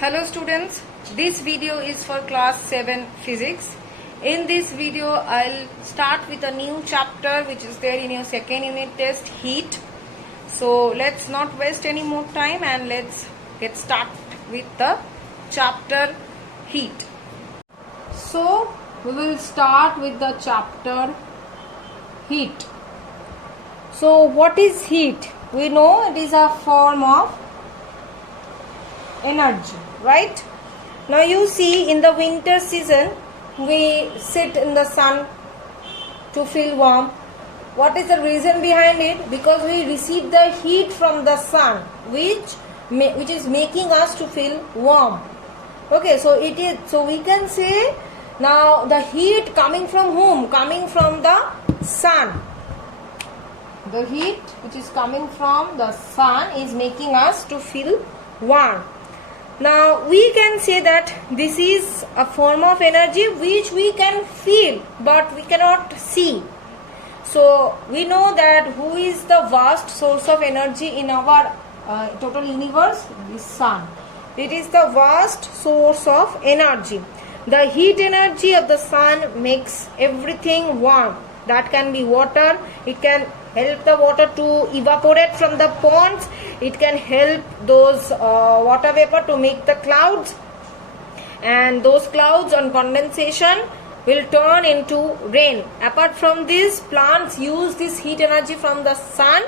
Hello students, this video is for class 7 physics. In this video I'll start with a new chapter which is there in your second unit test, heat. So let's not waste any more time and let's get started with the chapter heat. So we will start with the chapter heat. So what is heat? We know it is a form of energy, right? Now you see, in the winter season we sit in the sun to feel warm. What is the reason behind it? Because we receive the heat from the sun which is making us to feel warm. Okay, so we can say now the heat coming from whom? Coming from the sun. The heat which is coming from the sun is making us to feel warm. Now we can say that this is a form of energy which we can feel but we cannot see. So we know that who is the vast source of energy in our total universe? The sun. It is the vast source of energy. The heat energy of the sun makes everything warm. That can be water. It can help the water to evaporate from the ponds. It can help those water vapor to make the clouds, and those clouds on condensation will turn into rain. Apart from this, plants use this heat energy from the sun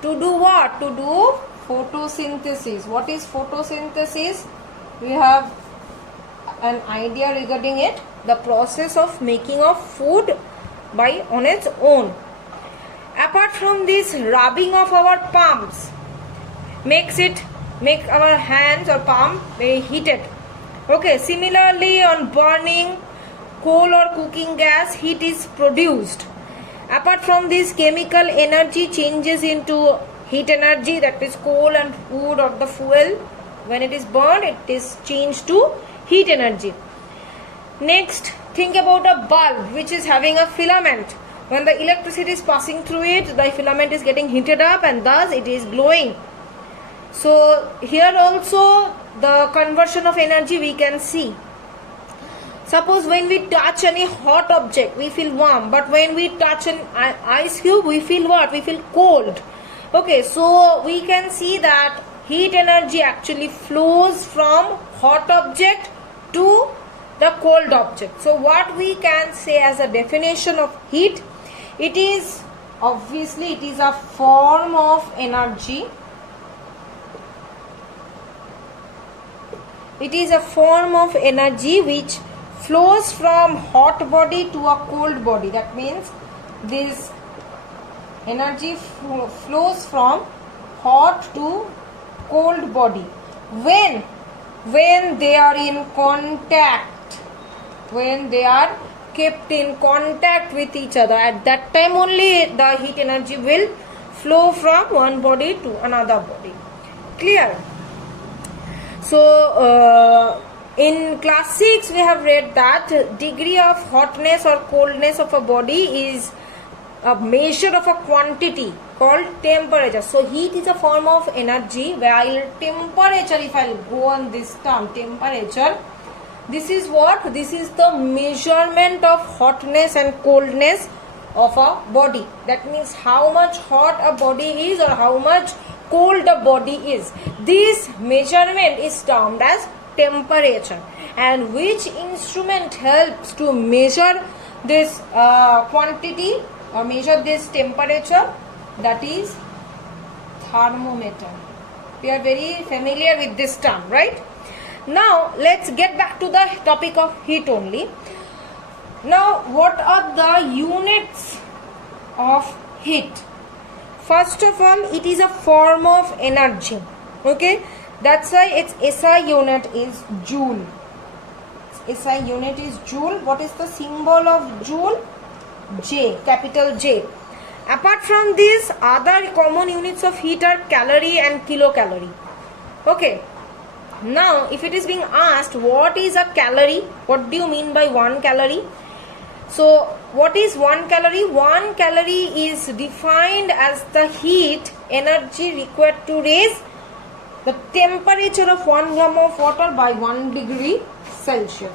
to do what? To do photosynthesis. What is photosynthesis? We have an idea regarding it. The process of making of food by on its own. Apart from this, rubbing of our palms make our hands or palm very heated. Okay, similarly on burning coal or cooking gas, heat is produced. Apart from this, chemical energy changes into heat energy, that is coal and wood or the fuel. When it is burned, it is changed to heat energy. Next, think about a bulb which is having a filament. When the electricity is passing through it, the filament is getting heated up and thus it is glowing. So here also the conversion of energy we can see. Suppose when we touch any hot object, we feel warm, but when we touch an ice cube, we feel what? We feel cold. Okay, so we can see that heat energy actually flows from hot object to the cold object. So what we can say as a definition of heat, it is obviously it is a form of energy. It is a form of energy which flows from hot body to a cold body. That means this energy flows from hot to cold body when they are in contact, when they are kept in contact with each other. At that time only the heat energy will flow from one body to another body. Clear? So in class 6 we have read that degree of hotness or coldness of a body is a measure of a quantity called temperature. So heat is a form of energy, while temperature, if I go on this term, temperature, this is what? This is the measurement of hotness and coldness of a body. That means how much hot a body is or how much cold a body is. This measurement is termed as temperature. And which instrument helps to measure this quantity or measure this temperature? That is thermometer. We are very familiar with this term, right? Now let's get back to the topic of heat only. Now what are the units of heat? First of all, it is a form of energy. Okay, that's why its SI unit is joule. SI unit is joule. What is the symbol of joule? J, capital J. Apart from this, other common units of heat are calorie and kilocalorie. Okay. Now, if it is being asked what is a calorie, what do you mean by 1 calorie? So, what is 1 calorie? 1 calorie is defined as the heat energy required to raise the temperature of 1 gram of water by 1 degree Celsius.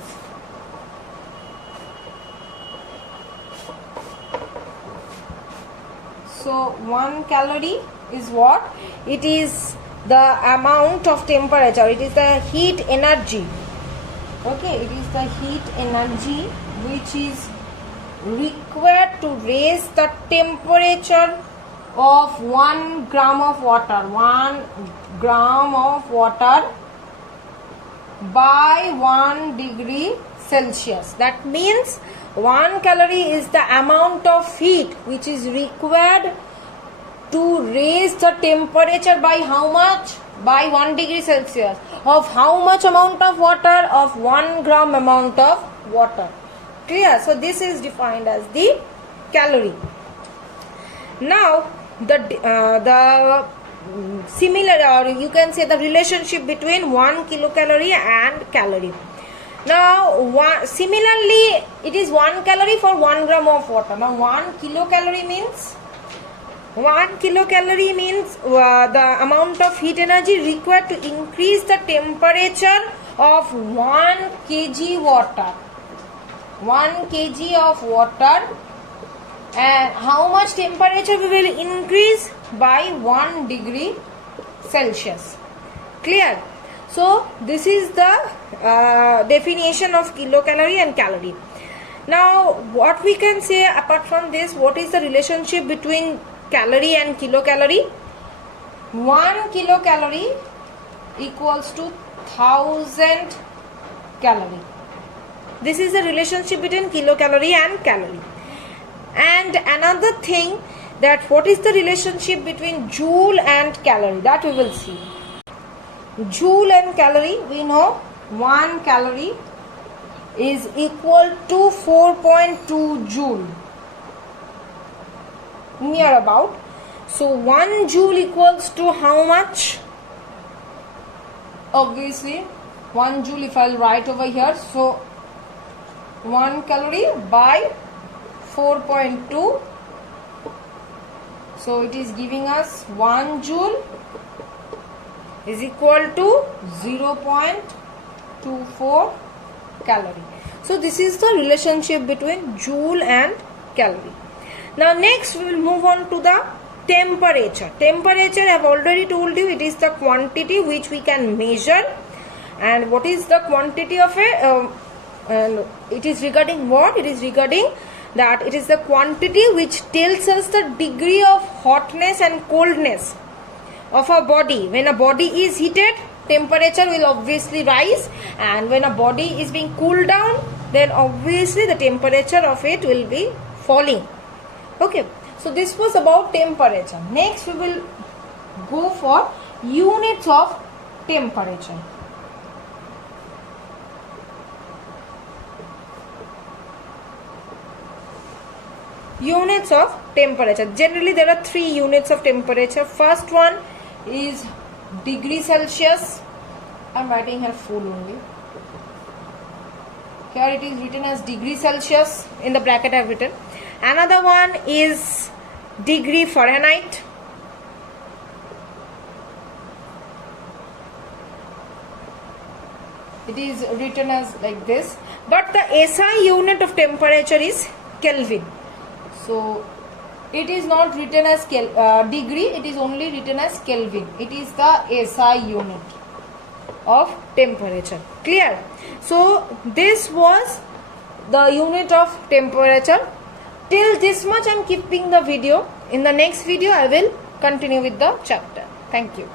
So 1 calorie is what? It is the amount of temperature. It is the heat energy. Okay, it is the heat energy which is required to raise the temperature of 1 gram of water. 1 gram of water by 1 degree Celsius. That means 1 calorie is the amount of heat which is required to raise the temperature by how much? By 1 degree Celsius. Of how much amount of water? Of 1 gram amount of water. Clear? So this is defined as the calorie. Now the similar, or you can say the relationship between 1 kilocalorie and calorie. Now similarly it is 1 calorie for 1 gram of water. Now 1 kilocalorie means the amount of heat energy required to increase the temperature of 1 kg water. 1 kg of water, and how much temperature we will increase? By 1 degree Celsius. Clear? So this is the definition of kilocalorie and calorie. Now what we can say apart from this, what is the relationship between calorie and kilocalorie? 1 kilocalorie equals to 1000 calorie. This is the relationship between kilocalorie and calorie. And another thing, that what is the relationship between joule and calorie, that we will see. Joule and calorie, we know 1 calorie is equal to 4.2 joule, near about. So 1 joule equals to how much? Obviously 1 joule, if I'll write over here, so 1 calorie by 4.2, so it is giving us 1 joule is equal to 0.24 calorie. So this is the relationship between joule and calorie. Now next we will move on to the temperature. Temperature, I have already told you, it is the quantity which we can measure. And what is the quantity of it? And it is regarding what? It is regarding that it is the quantity which tells us the degree of hotness and coldness of a body. When a body is heated, temperature will obviously rise, and when a body is being cooled down, then obviously the temperature of it will be falling. Okay, so this was about temperature. Next we will go for units of temperature. Units of temperature. Generally there are 3 units of temperature. First one is degree Celsius. I am writing here full only. Here it is written as degree Celsius. In the bracket I have written. Another one is degree Fahrenheit. It is written as like this. But the SI unit of temperature is Kelvin. So it is not written as degree, it is only written as Kelvin. It is the SI unit of temperature. Clear? So this was the unit of temperature. Till this much I am keeping the video. In the next video I will continue with the chapter. Thank you.